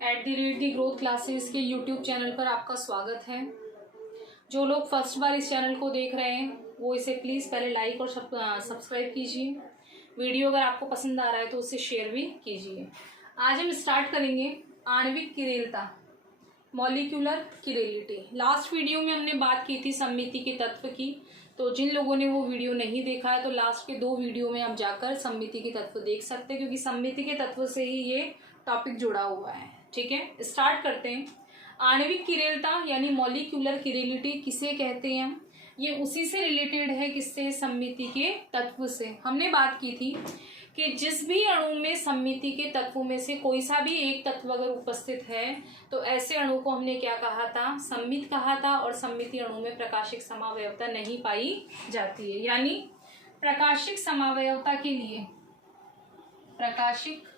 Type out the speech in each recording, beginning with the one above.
@दी growth classes के YouTube channel पर आपका स्वागत है। जो लोग फर्स्ट बार इस चैनल को देख रहे हैं वो इसे प्लीज़ पहले लाइक और सब्सक्राइब कीजिए। वीडियो अगर आपको पसंद आ रहा है तो उसे शेयर भी कीजिए। आज हम स्टार्ट करेंगे आणविक किरेलता, मॉलिक्यूलर किरेलिटी। लास्ट वीडियो में हमने बात की थी सममिति के तत्व की, तो जिन लोगों ने वो वीडियो नहीं देखा है तो लास्ट के 2 वीडियो में आप जाकर सममिति के तत्व देख सकते हैं, क्योंकि सममिति के तत्व से ही ये टॉपिक जुड़ा हुआ है। ठीक है, स्टार्ट करते हैं। आणविक किरेलता यानी मॉलिक्यूलर किरेलिटी किसे कहते हैं? ये उसी से रिलेटेड है, किससे? सममिति के तत्व से। हमने बात की थी कि जिस भी अणु में सममिति के तत्वों में से कोई सा भी एक तत्व अगर उपस्थित है तो ऐसे अणु को हमने क्या कहा था? सममित कहा था। और सममिति अणु में प्रकाशिक समावयवता नहीं पाई जाती है। यानी प्रकाशिक समावयवता के लिए, प्रकाशिक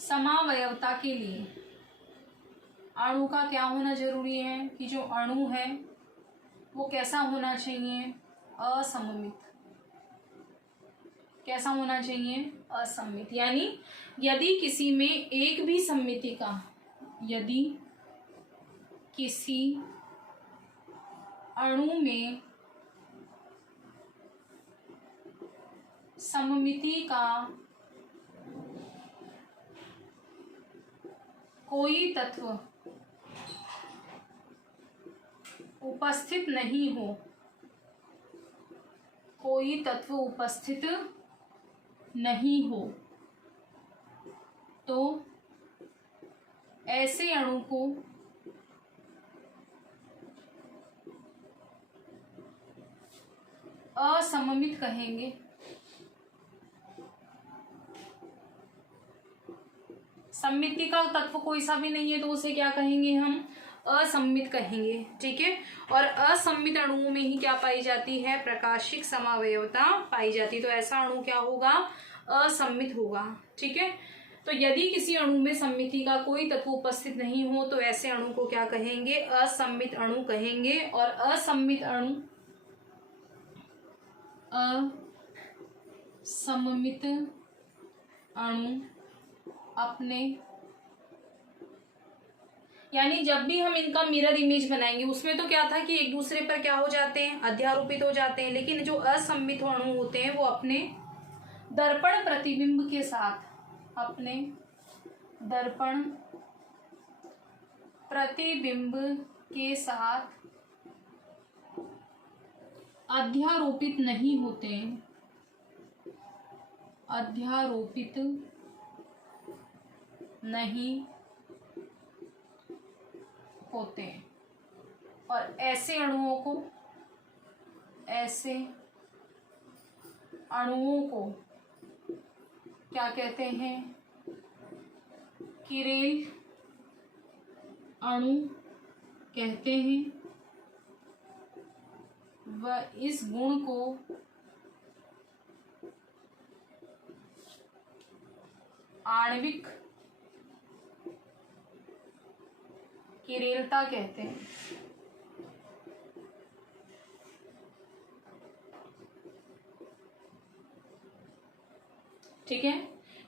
समावयवता के लिए अणु का क्या होना जरूरी है कि जो अणु है वो कैसा होना चाहिए? असममित। कैसा होना चाहिए? असममित। यानी यदि किसी में एक भी सममिति का, यदि किसी अणु में सममिति का कोई तत्व उपस्थित नहीं हो, कोई तत्व उपस्थित नहीं हो, तो ऐसे अणु को असममित कहेंगे। सममिति का तत्व कोई सा भी नहीं है तो उसे क्या कहेंगे? हम असममित कहेंगे। ठीक है, और असममित अणुओं में ही क्या पाई जाती है? प्रकाशिक समावयवता पाई जाती है। तो ऐसा अणु क्या होगा? असममित होगा। ठीक है, तो यदि किसी अणु में सममिति का कोई तत्व उपस्थित नहीं हो तो ऐसे अणु को क्या कहेंगे? असममित अणु कहेंगे। और असममित अणु, असममित अणु अपने, यानी जब भी हम इनका मिरर इमेज बनाएंगे उसमें तो क्या था कि एक दूसरे पर क्या हो जाते हैं? अध्यारोपित हो जाते हैं। लेकिन जो असममित अणु होते हैं वो अपने दर्पण प्रतिबिंब के साथ, अपने दर्पण प्रतिबिंब के साथ अध्यारोपित नहीं होते हैं, अध्यारोपित नहीं होते हैं। और ऐसे अणुओं को, ऐसे अणुओं को क्या कहते हैं? किरेल अणु कहते हैं। व इस गुण को आणविक किरेलता कहते हैं। ठीक है,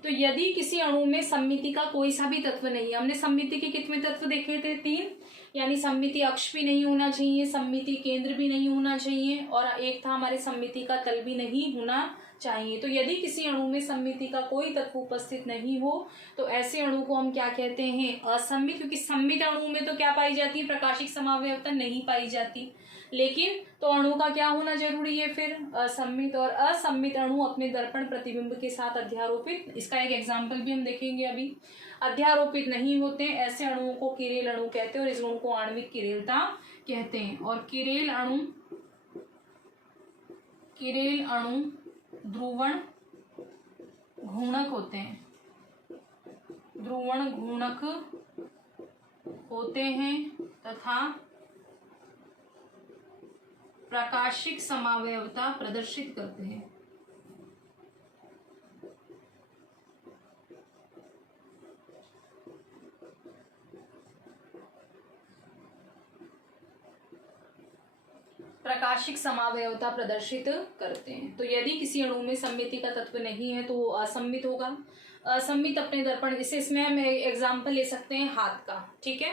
तो यदि किसी अणु में सममिति का कोई सा भी तत्व नहीं है, हमने सममिति के कितने तत्व देखे थे? 3। यानी सममिति अक्ष भी नहीं होना चाहिए, सममिति केंद्र भी नहीं होना चाहिए, और एक था हमारे सममिति का तल भी नहीं होना चाहिए। तो यदि किसी अणु में सममिति का कोई तत्व उपस्थित नहीं हो तो ऐसे अणु को हम क्या कहते हैं? असममित। क्योंकि सममित अणु में तो क्या पाई जाती है? प्रकाशिक समावयवता नहीं पाई जाती। लेकिन तो अणु का क्या होना जरूरी है फिर? असममित। और असममित अणु अपने दर्पण प्रतिबिंब के साथ अध्यारोपित, इसका एक एग्जाम्पल भी हम देखेंगे अभी, अध्यारोपित नहीं होते, ऐसे अणुओं को किरेल अणु कहते हैं। और इस गुण को आणविक किरेलता कहते हैं। और किरेल अणु ध्रुवण घूर्णक होते हैं, ध्रुवण घूर्णक होते हैं तथा प्रकाशिक समावयवता प्रदर्शित करते हैं। प्रकाशिक समावयवता प्रदर्शित करते हैं। तो यदि किसी अणु में सममिति का तत्व नहीं है तो वो असम्मित होगा। असम्मित अपने दर्पण, इसमें हम एग्जाम्पल ले सकते हैं हाथ का। ठीक है,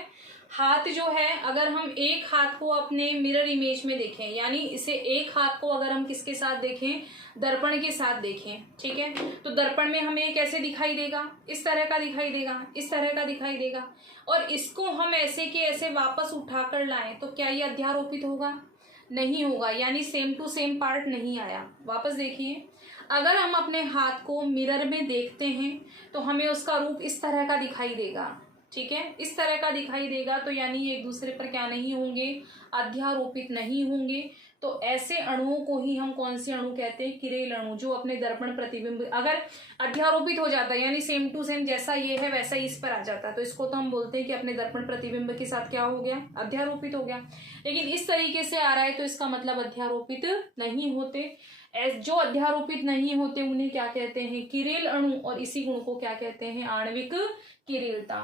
हाथ जो है, अगर हम एक हाथ को अपने मिरर इमेज में देखें, यानी इसे एक हाथ को अगर हम किसके साथ देखें, दर्पण के साथ देखें, ठीक है, तो दर्पण में हमें कैसे दिखाई देगा, इस तरह का दिखाई देगा, इस तरह का दिखाई देगा। और इसको हम ऐसे के ऐसे वापस उठाकर लाएं तो क्या ये अध्यारोपित होगा? नहीं होगा, यानी सेम टू सेम पार्ट नहीं आया। वापस देखिए, अगर हम अपने हाथ को मिरर में देखते हैं तो हमें उसका रूप इस तरह का दिखाई देगा। ठीक है, इस तरह का दिखाई देगा, तो यानी ये एक दूसरे पर क्या नहीं होंगे, अध्यारोपित नहीं होंगे। तो ऐसे अणुओं को ही हम कौन से अणु कहते हैं? किरेल अणु, जो अपने दर्पण प्रतिबिंब अगर अध्यारोपित हो जाता है, यानी सेम टू सेम जैसा ये है वैसा ही इस पर आ जाता है, तो इसको तो हम बोलते हैं कि अपने दर्पण प्रतिबिंब के साथ क्या हो गया? अध्यारोपित हो गया। लेकिन इस तरीके से आ रहा है तो इसका मतलब अध्यारोपित नहीं होते। जो अध्यारोपित नहीं होते उन्हें क्या कहते हैं? किरेल अणु। और इसी गुण को क्या कहते हैं? आणविक किरेलता।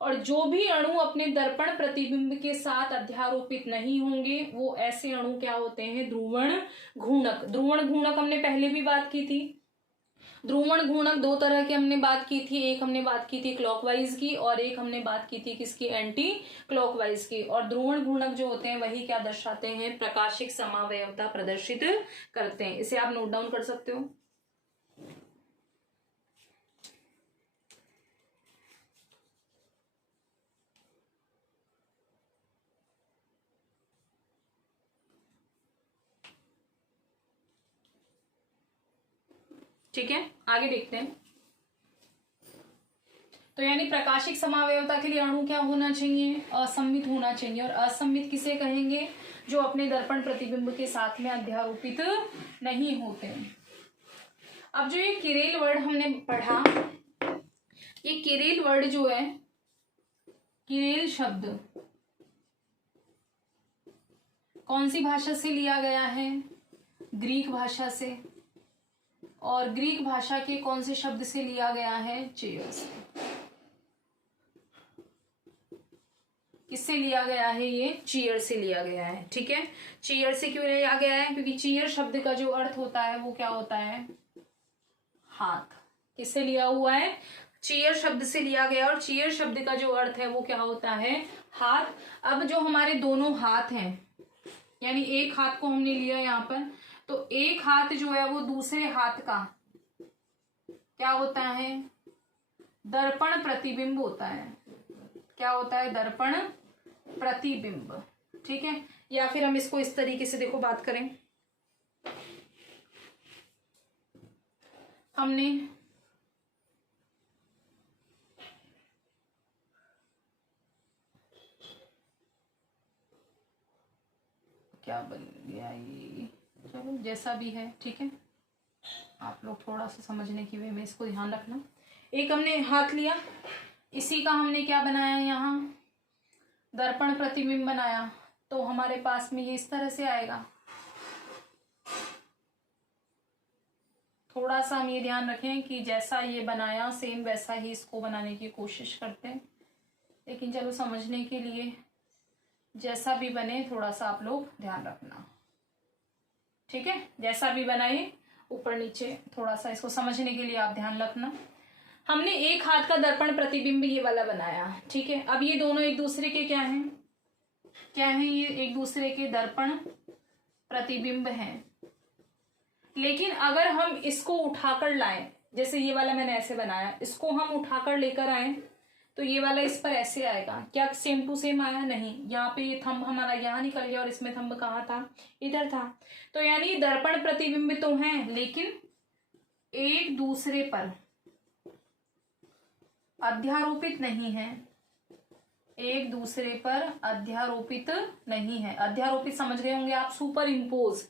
और जो भी अणु अपने दर्पण प्रतिबिंब के साथ अध्यारोपित नहीं होंगे वो ऐसे अणु क्या होते हैं? ध्रुवण घूर्णक। ध्रुवण घूर्णक हमने पहले भी बात की थी। ध्रुवण घूर्णक दो तरह की हमने बात की थी, एक हमने बात की थी क्लॉकवाइज की और एक हमने बात की थी किसकी? एंटी क्लॉकवाइज की। और ध्रुवण घूर्णक जो होते हैं वही क्या दर्शाते हैं? प्रकाशिक समावयवता प्रदर्शित करते हैं। इसे आप नोट डाउन कर सकते हो। ठीक है, आगे देखते हैं। तो यानी प्रकाशिक समावयवता के लिए अणु क्या होना चाहिए? असम्मित होना चाहिए। और असम्मित किसे कहेंगे? जो अपने दर्पण प्रतिबिंब के साथ में अध्यारोपित नहीं होते। अब जो ये किरेल वर्ड हमने पढ़ा, ये किरेल वर्ड जो है, किरेल शब्द कौन सी भाषा से लिया गया है? ग्रीक भाषा से। और ग्रीक भाषा के कौन से शब्द से लिया गया है? चेयर से। किससे लिया गया है? ये चेयर से लिया गया है। ठीक है, चेयर से क्यों लिया गया है? क्योंकि चेयर शब्द का जो अर्थ होता है वो क्या होता है? हाथ। किससे लिया हुआ है? चेयर शब्द से लिया गया। और चेयर शब्द का जो अर्थ है वो क्या होता है? हाथ। अब जो हमारे दोनों हाथ हैं, यानी एक हाथ को हमने लिया यहाँ पर, तो एक हाथ जो है वो दूसरे हाथ का क्या होता है? दर्पण प्रतिबिंब होता है। क्या होता है? दर्पण प्रतिबिंब। ठीक है, या फिर हम इसको इस तरीके से देखो बात करें, हमने क्या बन गया ये, चलो जैसा भी है, ठीक है, आप लोग थोड़ा सा समझने की वे में इसको ध्यान रखना। एक हमने हाथ लिया, इसी का हमने क्या बनाया? यहाँ दर्पण प्रतिबिंब बनाया, तो हमारे पास में ये इस तरह से आएगा। थोड़ा सा हम ये ध्यान रखें कि जैसा ये बनाया सेम वैसा ही इसको बनाने की कोशिश करते हैं, लेकिन चलो समझने के लिए जैसा भी बने थोड़ा सा आप लोग ध्यान रखना। ठीक है, जैसा भी बनाए ऊपर नीचे थोड़ा सा इसको समझने के लिए आप ध्यान रखना। हमने एक हाथ का दर्पण प्रतिबिंब ये वाला बनाया। ठीक है, अब ये दोनों एक दूसरे के क्या हैं? क्या हैं? ये एक दूसरे के दर्पण प्रतिबिंब हैं। लेकिन अगर हम इसको उठाकर लाएं, जैसे ये वाला मैंने ऐसे बनाया, इसको हम उठाकर लेकर आए तो ये वाला इस पर ऐसे आएगा। क्या सेम टू सेम आया? नहीं, यहाँ पे ये थंब हमारा यहाँ निकल गया और इसमें थंब कहाँ था? इधर था। तो यानी दर्पण प्रतिबिंब तो हैं लेकिन एक दूसरे पर अध्यारोपित नहीं है। एक दूसरे पर अध्यारोपित नहीं है। अध्यारोपित समझ गए होंगे आप? सुपर इम्पोज,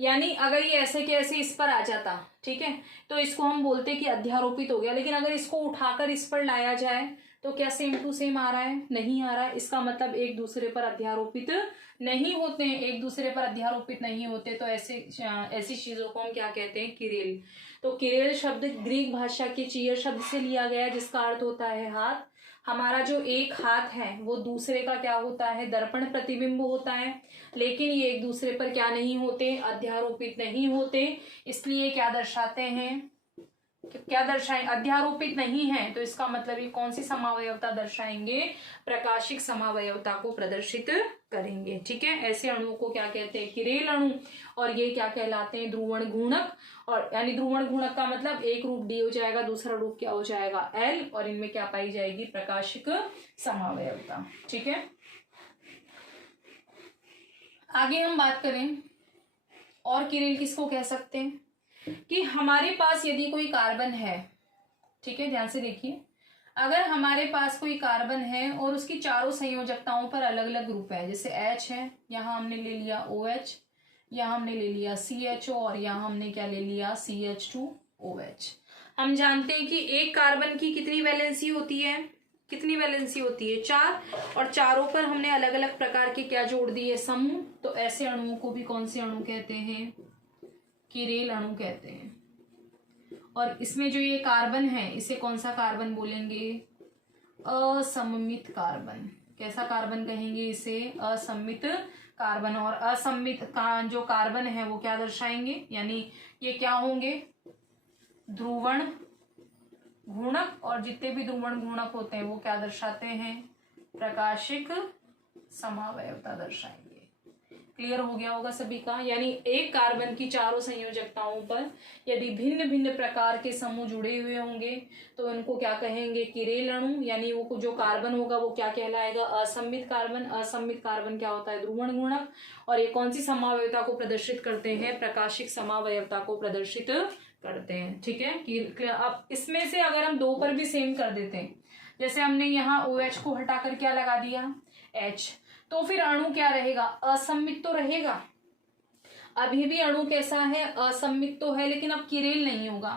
यानी अगर ये ऐसे के ऐसे इस पर आ जाता, ठीक है, तो इसको हम बोलते कि अध्यारोपित हो गया। लेकिन अगर इसको उठाकर इस पर लाया जाए तो क्या सेम टू सेम आ रहा है? नहीं आ रहा है। इसका मतलब एक दूसरे पर अध्यारोपित नहीं होते हैं। एक दूसरे पर अध्यारोपित नहीं होते तो ऐसी चीजों को हम क्या कहते हैं? किरेल। तो किरेल शब्द ग्रीक भाषा के चीयर शब्द से लिया गया जिसका अर्थ होता है हाथ। हमारा जो एक हाथ है वो दूसरे का क्या होता है, दर्पण प्रतिबिंब होता है, लेकिन ये एक दूसरे पर क्या नहीं होते, अध्यारोपित नहीं होते। इसलिए क्या दर्शाते हैं, क्या दर्शाएं, अध्यारोपित नहीं है, तो इसका मतलब ये कौन सी समावयवता दर्शाएंगे, प्रकाशिक समावयवता को प्रदर्शित करेंगे। ठीक है, ऐसे अणुओं को क्या कहते हैं, किरेल अणु, और ये क्या कहलाते हैं, ध्रुवण घूर्णक। और यानी ध्रुवण घूर्णक का मतलब एक रूप डी हो जाएगा, दूसरा रूप क्या हो जाएगा, एल, और इनमें क्या पाई जाएगी, प्रकाशिक समावयवता। ठीक है, आगे हम बात करें और किरेल किसको कह सकते हैं, कि हमारे पास यदि कोई कार्बन है, ठीक है, ध्यान से देखिए, अगर हमारे पास कोई कार्बन है और उसकी चारों संयोजकताओं पर अलग अलग ग्रुप है, जैसे H है, यहाँ हमने ले लिया OH, यहाँ हमने ले लिया CHO, और यहाँ हमने क्या ले लिया, CH2OH। हम जानते हैं कि एक कार्बन की कितनी वैलेंसी होती है, कितनी वैलेंसी होती है, 4, और चारों पर हमने अलग अलग प्रकार के क्या जोड़ दिए, समूह। तो ऐसे अणुओं को भी कौन से अणु कहते हैं, किरेल अणु कहते हैं। और इसमें जो ये कार्बन है, इसे कौन सा कार्बन बोलेंगे, असममित कार्बन। कैसा कार्बन कहेंगे इसे, असममित कार्बन। और असममित का जो कार्बन है वो क्या दर्शाएंगे, यानी ये क्या होंगे, ध्रुवण घूर्णक, और जितने भी ध्रुवण घूर्णक होते हैं वो क्या दर्शाते हैं, प्रकाशिक समावयवता दर्शाएंगे। क्लियर हो गया होगा सभी का। यानी एक कार्बन की चारों संयोजकताओं पर यदि भिन्न भिन्न प्रकार के समूह जुड़े हुए होंगे तो उनको क्या कहेंगे, किरेल अणु। यानी वो जो कार्बन होगा वो क्या कहलाएगा, असममित कार्बन। असममित कार्बन क्या होता है, ध्रुवण घूर्णक। और ये कौन सी समावयवता को प्रदर्शित करते हैं, प्रकाशिक समावयवता को प्रदर्शित करते हैं। ठीक है, क्लियर। अब इसमें से अगर हम दो पर भी सेम कर देते हैं, जैसे हमने यहाँ OH को हटाकर क्या लगा दिया, H, तो फिर अणु क्या रहेगा, असममित तो रहेगा। अभी भी अणु कैसा है, असममित तो है, लेकिन अब किरेल नहीं होगा।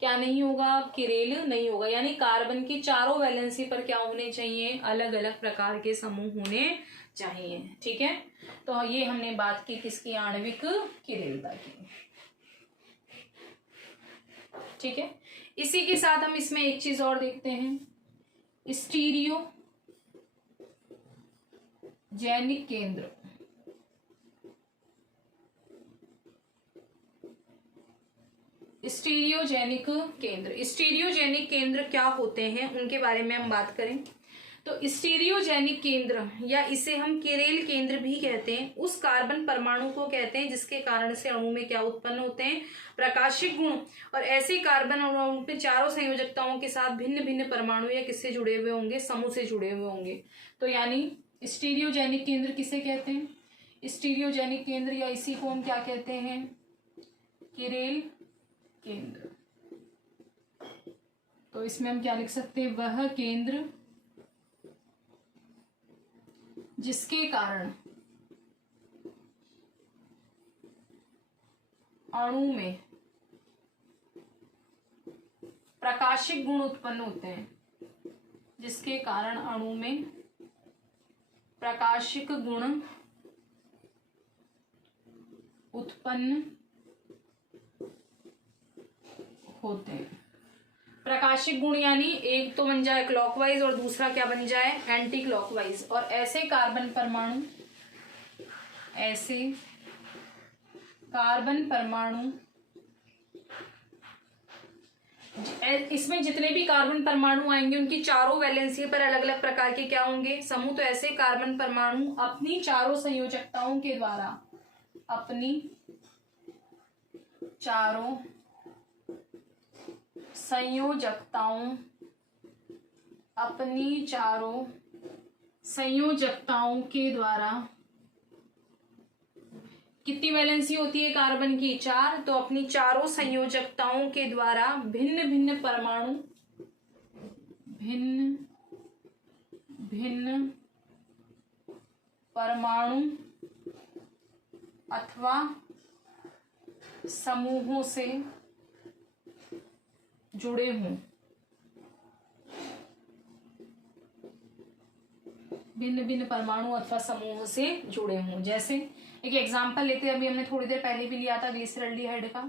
क्या नहीं होगा, अब किरेल नहीं होगा। यानी कार्बन की चारों वैलेंसी पर क्या होने चाहिए, अलग अलग प्रकार के समूह होने चाहिए। ठीक है, तो ये हमने बात की किसकी, आणविक किरेलता की। ठीक है, इसी के साथ हम इसमें एक चीज और देखते हैं, स्टीरियो जैनिक केंद्र। स्टीरियोजेनिक केंद्र, स्टीरियोजेनिक केंद्र क्या होते हैं उनके बारे में हम बात करें तो स्टीरियोजेनिक केंद्र, या इसे हम किरेल केंद्र भी कहते हैं, उस कार्बन परमाणु को कहते हैं जिसके कारण से अणु में क्या उत्पन्न होते हैं, प्रकाशिक गुण। और ऐसे कार्बन अणु पे चारों संयोजकताओं के साथ भिन्न भिन्न परमाणु या किससे जुड़े हुए होंगे, समूह से जुड़े हुए होंगे। तो यानी स्टीरियोजेनिक केंद्र किसे कहते हैं, स्टीरियोजेनिक केंद्र, या इसी को हम क्या कहते हैं, किरेल केंद्र। तो इसमें हम क्या लिख सकते हैं, वह केंद्र जिसके कारण अणु में प्रकाशिक गुण उत्पन्न होते हैं, जिसके कारण अणु में प्रकाशिक गुण उत्पन्न होते हैं। प्रकाशिक गुण यानी एक तो बन जाए क्लॉकवाइज और दूसरा क्या बन जाए, एंटी क्लॉकवाइज। और ऐसे कार्बन परमाणु, ऐसे कार्बन परमाणु, इसमें जितने भी कार्बन परमाणु आएंगे उनकी चारों वैलेंसी पर अलग अलग प्रकार के क्या होंगे, समूह। तो ऐसे कार्बन परमाणु अपनी चारों संयोजकताओं के द्वारा, अपनी चारों संयोजकताओं, अपनी चारों संयोजकताओं के द्वारा, कितनी वैलेंसी होती है कार्बन की, 4। तो अपनी चारों संयोजकताओं के द्वारा भिन्न भिन्न परमाणु, भिन्न भिन्न परमाणु अथवा समूहों से जुड़े हों, भिन्न भिन्न परमाणु अथवा समूहों से जुड़े हों। जैसे एक एग्जांपल लेते हैं, अभी हमने थोड़ी देर पहले भी लिया था ग्लिसरॉल्डिहाइड का।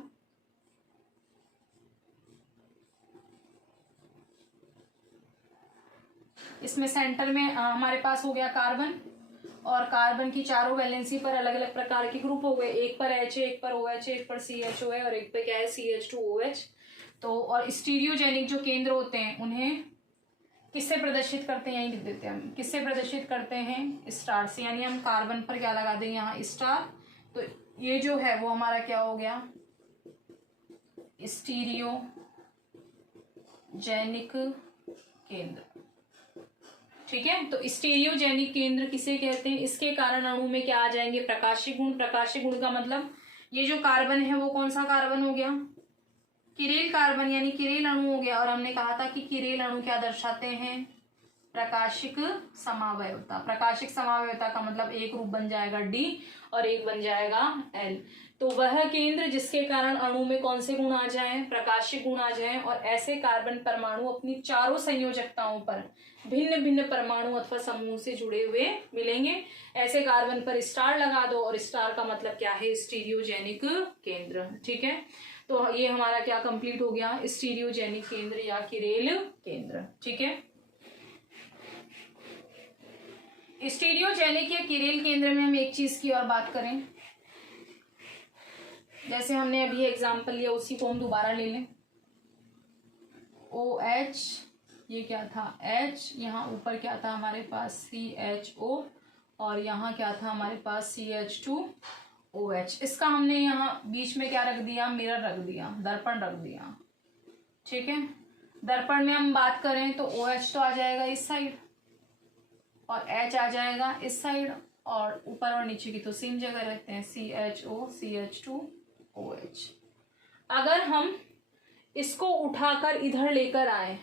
इसमें सेंटर में हमारे पास हो गया कार्बन, और कार्बन की चारों वैलेंसी पर अलग अलग प्रकार के ग्रुप हो गए। एक पर H है, एक पर OH है, एक पर CHO है, और एक पे क्या है CH2OH। तो और स्टीरियोजेनिक जो केंद्र होते हैं उन्हें किससे प्रदर्शित करते हैं, यही लिख देते हैं हम, किससे प्रदर्शित करते हैं, स्टार से। यानी हम कार्बन पर क्या लगा दें यहाँ स्टार, तो ये जो है वो हमारा क्या हो गया, स्टीरियोजेनिक केंद्र। ठीक है, तो स्टीरियोजेनिक केंद्र किसे कहते हैं, इसके कारण अणु में क्या आ जाएंगे, प्रकाशिक गुण। प्रकाशिक गुण का मतलब ये जो कार्बन है वो कौन सा कार्बन हो गया, किरेल कार्बन, यानी किरेल अणु हो गया। और हमने कहा था कि किरेल अणु क्या दर्शाते हैं, प्रकाशिक समावयवता। प्रकाशिक समावयवता का मतलब एक रूप बन जाएगा D और एक बन जाएगा L। तो वह केंद्र जिसके कारण अणु में कौन से गुण आ जाएं, प्रकाशिक गुण आ जाएं, और ऐसे कार्बन परमाणु अपनी चारों संयोजकताओं पर भिन्न भिन्न परमाणु अथवा समूह से जुड़े हुए मिलेंगे। ऐसे कार्बन पर स्टार लगा दो, और स्टार का मतलब क्या है, स्टीरियोजेनिक केंद्र। ठीक है, तो ये हमारा क्या कंप्लीट हो गया, स्टीरियोजेनिक केंद्र या किरेल केंद्र। ठीक है, स्टीरियोजेनिक या किरेल केंद्र में हम एक चीज की और बात करें, जैसे हमने अभी एग्जांपल लिया उसी को हम दोबारा ले लें। OH, ये क्या था H, यहाँ ऊपर क्या था हमारे पास CHO, और यहाँ क्या था हमारे पास CH2OH। इसका हमने यहाँ बीच में क्या रख दिया, मिरर रख दिया, दर्पण रख दिया। ठीक है, दर्पण में हम बात करें तो OH तो आ जाएगा इस साइड और H आ जाएगा इस साइड, और ऊपर और नीचे की तो सेम जगह रहते हैं, CHO CH2OH। अगर हम इसको उठाकर इधर लेकर आए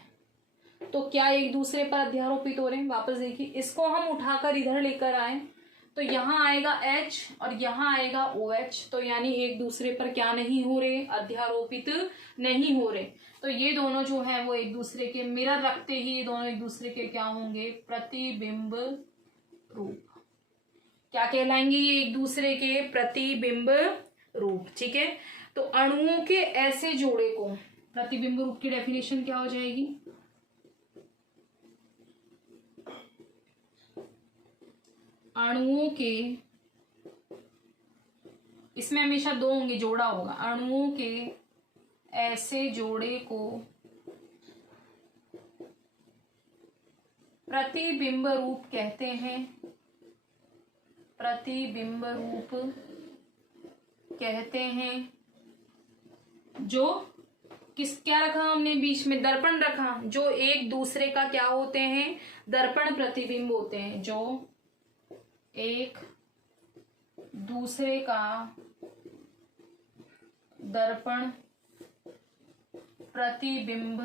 तो क्या एक दूसरे पर अध्यारोपित हो रहे हैं, वापस देखिए, इसको हम उठाकर इधर लेकर आए तो यहाँ आएगा H और यहाँ आएगा OH, तो यानी एक दूसरे पर क्या नहीं हो रहे, अध्यारोपित नहीं हो रहे। तो ये दोनों जो है वो एक दूसरे के मिरर रखते ही ये दोनों एक दूसरे के क्या होंगे, प्रतिबिंब रूप। क्या कहलाएंगे ये, एक दूसरे के प्रतिबिंब रूप। ठीक है, तो अणुओं के ऐसे जोड़े को, प्रतिबिंब रूप की डेफिनेशन क्या हो जाएगी, अणुओं के, इसमें हमेशा दो होंगे, जोड़ा होगा, अणुओं के ऐसे जोड़े को प्रतिबिंब रूप कहते हैं, प्रतिबिंब रूप कहते हैं। जो क्या रखा हमने बीच में, दर्पण रखा, जो एक दूसरे का क्या होते हैं, दर्पण प्रतिबिंब होते हैं, जो एक दूसरे का दर्पण प्रतिबिंब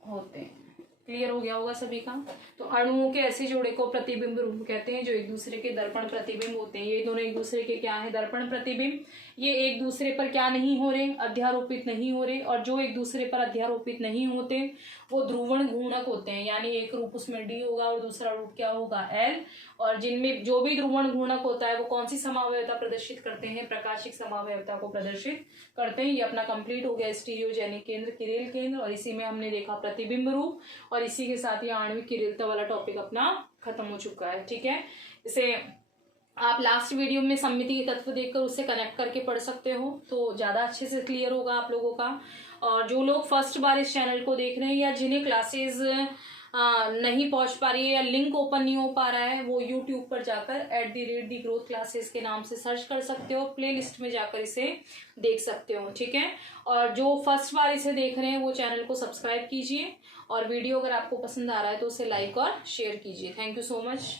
होते हैं। क्लियर हो गया होगा सभी का। तो अणुओं के ऐसे जोड़े को प्रतिबिंब रूप कहते हैं जो एक दूसरे के दर्पण प्रतिबिंब होते हैं। ये दोनों एक दूसरे के क्या है, दर्पण प्रतिबिंब। ये एक दूसरे पर क्या नहीं हो रहे, अध्यारोपित नहीं हो रहे, और जो एक दूसरे पर अध्यारोपित नहीं होते वो ध्रुवण घूर्णक होते हैं, यानी एक रूप उसमें D होगा और दूसरा रूप क्या होगा L। और जिनमें जो भी ध्रुवण घूर्णक होता है वो कौन सी समावयवता प्रदर्शित करते हैं, प्रकाशिक समावयवता को प्रदर्शित करते हैं। ये अपना कंप्लीट हो गया स्टीरियोजेनिक केंद्र, किरेल केंद्र, और इसी में हमने देखा प्रतिबिंब रूप, और इसी के साथ ये आणविक किरेलता वाला टॉपिक अपना खत्म हो चुका है। ठीक है, इसे आप लास्ट वीडियो में सममिति के तत्व देखकर उससे कनेक्ट करके पढ़ सकते हो, तो ज़्यादा अच्छे से क्लियर होगा आप लोगों का। और जो लोग फर्स्ट बार इस चैनल को देख रहे हैं या जिन्हें क्लासेस नहीं पहुंच पा रही है या लिंक ओपन नहीं हो पा रहा है, वो यूट्यूब पर जाकर @the ग्रोथ क्लासेस के नाम से सर्च कर सकते हो, प्ले लिस्ट में जाकर इसे देख सकते हो। ठीक है, और जो फर्स्ट बार इसे देख रहे हैं वो चैनल को सब्सक्राइब कीजिए, और वीडियो अगर आपको पसंद आ रहा है तो उसे लाइक और शेयर कीजिए। Thank you so much.